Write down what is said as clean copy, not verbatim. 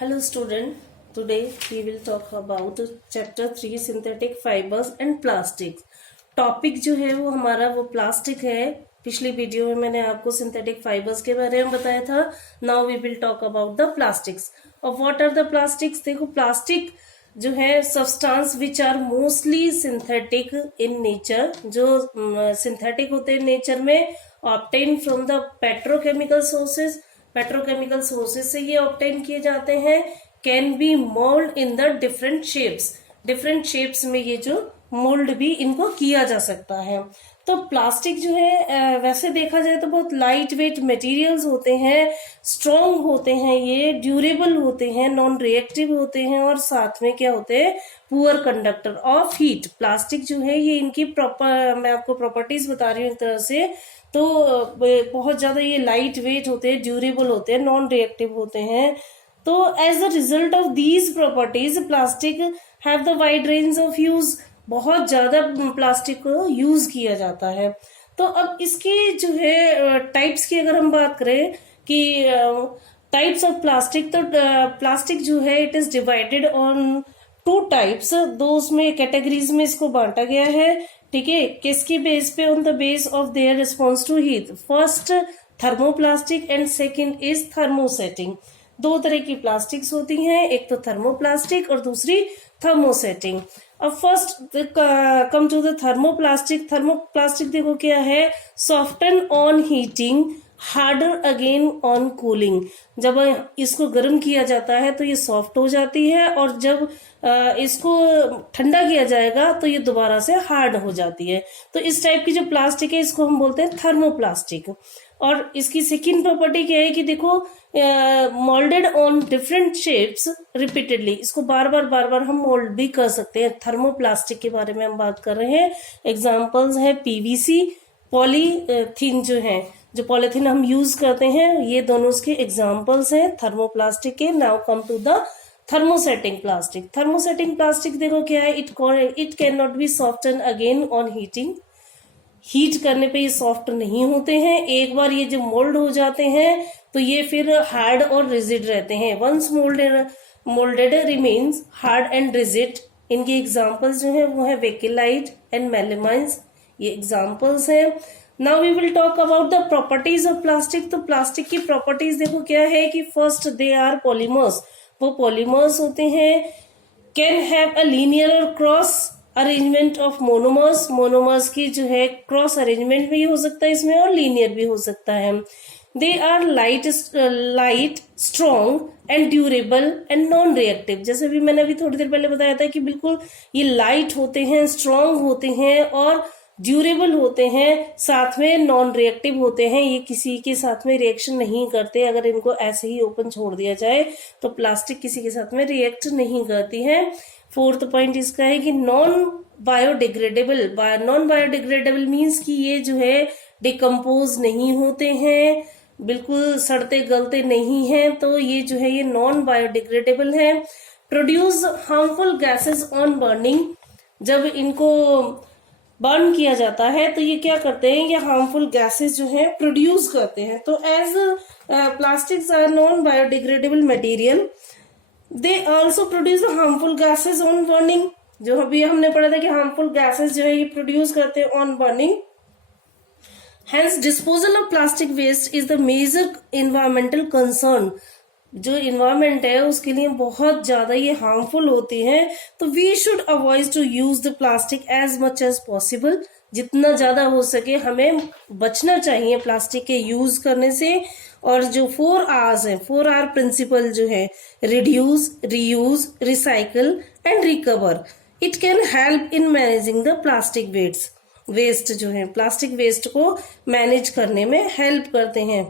Hello student, today we will talk about chapter 3 synthetic fibers and plastics. Topic जो है वो हमारा वो प्लास्टिक है. पिछली वीडियो में मैंने आपको सिंथेटिक फाइबर्स के बारे में बताया था. Now we will talk about the plastics. और व्हाट आर द प्लास्टिक्स? देखो प्लास्टिक जो है substance which are mostly synthetic in nature, जो सिंथेटिक होते हैं नेचर में, obtain from the petrochemical sources. Petrochemical sources से ये ऑब्टेन किए जाते हैं. Can be mould in the different shapes. Different shapes में ये जो मोल्ड भी इनको किया जा सकता है. तो प्लास्टिक जो है वैसे देखा जाए तो बहुत लाइट वेट मटेरियल्स होते हैं, स्ट्रॉन्ग होते हैं, ये ड्यूरेबल होते हैं, नॉन रिएक्टिव होते हैं और साथ में क्या होते हैं, poor conductor of heat. Plastic जो है ये इनकी प्रॉपर, मैं आपको प्रॉपर्टीज बता रही हूँ एक तरह से. तो बहुत ज्यादा ये लाइट वेट होते हैं, ड्यूरेबल होते हैं, नॉन रिएक्टिव होते हैं. तो as a result of these properties plastic have the wide range of use. बहुत ज्यादा प्लास्टिक को यूज किया जाता है. तो अब इसकी जो है टाइप्स की अगर हम बात करें कि टाइप्स ऑफ प्लास्टिक, तो प्लास्टिक जो है it is divided on two types. दो उसमें कैटेगरीज में इसको बांटा गया है. ठीक है, किसकी बेस पे? On the base of their response to heat. First thermoplastic and second is thermosetting. दो तरह की प्लास्टिक्स होती हैं, एक तो थर्मोप्लास्टिक और दूसरी थर्मोसेटिंग. अब first come to the thermoplastic. Thermoplastic देखो क्या है, soften on heating, harder again on cooling. जब इसको गर्म किया जाता है तो ये सॉफ्ट हो जाती है और जब इसको ठंडा किया जाएगा तो ये दोबारा से हार्ड हो जाती है. तो इस टाइप की जो प्लास्टिक है इसको हम बोलते हैं थर्मोप्लास्टिक. और इसकी सेकेंड प्रॉपर्टी क्या है कि देखो moulded on different shapes repeatedly. इसको बार बार हम मोल्ड भी कर सकते हैं. थर्मोप्लास्टिक के बारे में हम बात कर रहे हैं. एग्जांपल्स है पीवीसी, पॉलीथीन जो है, जो पॉलीथीन हम यूज करते हैं, ये दोनों उसके एग्जांपल्स हैं थर्मोप्लास्टिक के. Now come to the thermosetting plastic. Thermosetting plastic देखो क्या है, it can not be soften again on heating. Heat करने पे ये सॉफ्ट नहीं होते हैं. एक बार ये जो मोल्ड हो जाते हैं तो ये फिर हार्ड और रिजिड रहते हैं. Once moulded remains hard and rigid. इनके एग्जांपल्स जो है वो है वेकेलाइट एंड मेलेमाइन्स. ये एग्जांपल्स हैं. Now we will talk about the properties of plastic. तो प्लास्टिक की प्रॉपर्टीज देखो क्या है कि फर्स्ट दे आर पॉलीमर्स. वो पॉलीमर्स होते हैं. कैन हैव अ लीनियर और cross arrangement of monomers. Monomers की जो है क्रॉस अरेंजमेंट भी हो सकता है इसमें और लीनियर भी हो सकता है. They are light strong and durable and non reactive. जैसे भी मैंने अभी थोड़ी देर पहले बताया था कि बिल्कुल ये लाइट होते हैं, स्ट्रॉन्ग होते हैं और ड्यूरेबल होते हैं, साथ में नॉन रिएक्टिव होते हैं. ये किसी के साथ में रिएक्शन नहीं करते. अगर इनको ऐसे ही ओपन छोड़ दिया जाए तो प्लास्टिक किसी के साथ में रिएक्ट नहीं करती है. फोर्थ पॉइंट इसका है कि non biodegradable. Non biodegradable means कि ये जो है डिकम्पोज नहीं होते हैं, बिल्कुल सड़ते गलते नहीं हैं. तो ये जो है ये नॉन बायोडिग्रेडेबल है. Produce harmful gases on burning. जब इनको बर्न किया जाता है तो ये क्या करते हैं, ये हार्मफुल गैसेस जो है प्रोड्यूस करते हैं. तो as plastics are non biodegradable material, they also produce harmful gases on burning. जो अभी हमने पढ़ा था कि हार्मफुल गैसेस जो है ये प्रोड्यूस करते हैं on burning. Hence disposal of plastic waste is the major environmental concern. जो इन्वायरमेंट है उसके लिए बहुत ज्यादा ये हार्मफुल होती हैं. तो we should avoid to use the plastic as much as possible. जितना ज्यादा हो सके हमें बचना चाहिए प्लास्टिक के यूज करने से. और जो 4 R's है, 4 R प्रिंसिपल जो है, reduce, reuse, recycle and recover. It can help in managing the plastic waste जो है प्लास्टिक वेस्ट को मैनेज करने में हेल्प करते हैं.